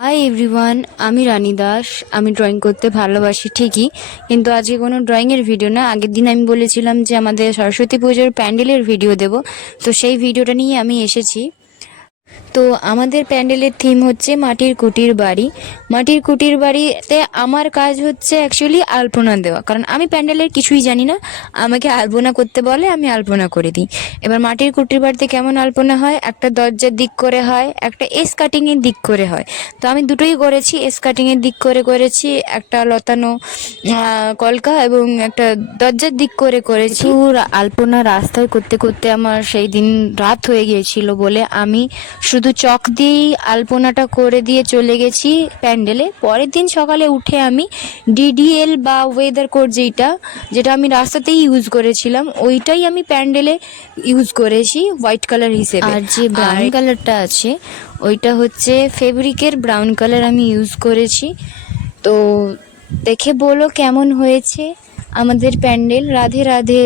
Hi everyone, আমি রানী দাস। আমি drawing করতে ভালোবাসি ঠিকই, কিন্তু আজকে কোনো ড্রয়িংয়ের ভিডিও না। আগের দিন আমি বলেছিলাম যে আমাদের সরস্বতী পুজোর প্যান্ডেলের ভিডিও দেব, তো সেই ভিডিওটা নিয়ে আমি এসেছি। তো আমাদের প্যান্ডেলের থিম হচ্ছে মাটির কুটির বাড়ি। মাটির কুটির বাড়িতে আমার কাজ হচ্ছে অ্যাকচুয়ালি আলপনা দেওয়া, কারণ আমি প্যান্ডেলের কিছুই জানি না। আমাকে আলপনা করতে বলে, আমি আলপনা করে দিই। এবার মাটির কুটির বাড়িতে কেমন আলপনা হয়, একটা দরজার দিক করে হয়, একটা এস কাটিংয়ের দিক করে হয়। তো আমি দুটোই করেছি, এস কাটিংয়ের দিক করে করেছি, একটা লতানো কলকা এবং একটা দরজার দিক করে করেছি। আলপনা রাস্তায় করতে করতে আমার সেই দিন রাত হয়ে গিয়েছিল বলে আমি শুধু চক দিয়েই আলপনাটা করে দিয়ে চলে গেছি প্যান্ডেলে। পরের দিন সকালে উঠে আমি ডিডিএল বা ওয়েদার কোড যেটা আমি রাস্তাতেই ইউজ করেছিলাম, ওইটাই আমি প্যান্ডেলে ইউজ করেছি হোয়াইট কালার হিসেবে। আর যে ব্রাউন কালারটা আছে ওইটা হচ্ছে ফেব্রিকের ব্রাউন কালার আমি ইউজ করেছি। তো দেখে বলো কেমন হয়েছে আমাদের প্যান্ডেল। রাধে রাধে।